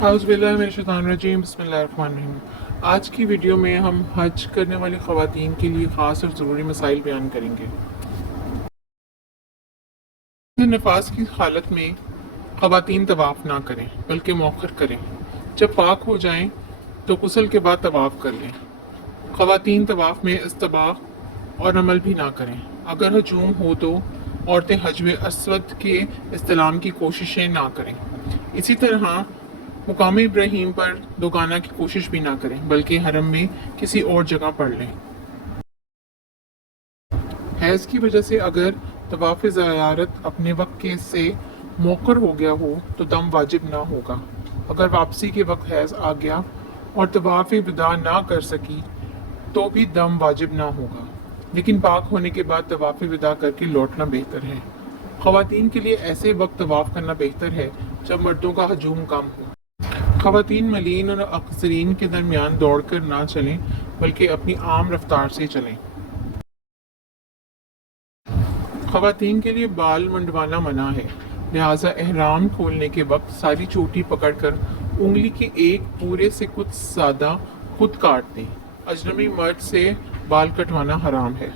बिस्मिल्लाहिर्रहमानिर्रहीम। आज की वीडियो में हम हज करने वाली ख़वातीन के लिए ख़ास और ज़रूरी मसाइल बयान करेंगे। नफास की हालत में ख़वातीन तवाफ़ ना करें बल्कि मौखर करें। जब पाक हो जाएं तो गुस्ल के बाद तवाफ़ कर लें। ख़वातीन तवाफ़ में इस्तबाक़ और अमल भी ना करें। अगर हजूम हो तो औरतें हजवे अस्वद के इस्तेलाम की कोशिशें ना करें। इसी तरह मुकाम इब्राहीम पर दोगाना की कोशिश भी ना करें बल्कि हरम में किसी और जगह पढ़ लें। हैज़ की वजह से अगर तवाफ़ ज़ियारत अपने वक्त के से मौखर हो गया हो तो दम वाजिब ना होगा। अगर वापसी के वक्त हैज़ आ गया और तवाफ़ विदा ना कर सकी तो भी दम वाजिब ना होगा, लेकिन पाक होने के बाद तवाफ़ विदा करके लौटना बेहतर है। ख़वातीन के लिए ऐसे वक्त तवाफ़ करना बेहतर है जब मर्दों का हजूम कम हो। ख़वातीन मलीन और अक्सरीन के दरमियान दौड़कर ना चलें बल्कि अपनी आम रफ्तार से चलें। ख़वातीन के लिए बाल मंडवाना मना है, लिहाजा एहराम खोलने के वक्त सारी चोटी पकड़कर उंगली के एक पूरे से कुछ ज़्यादा खुद काट दें। अजनबी मर्द से बाल कटवाना हराम है।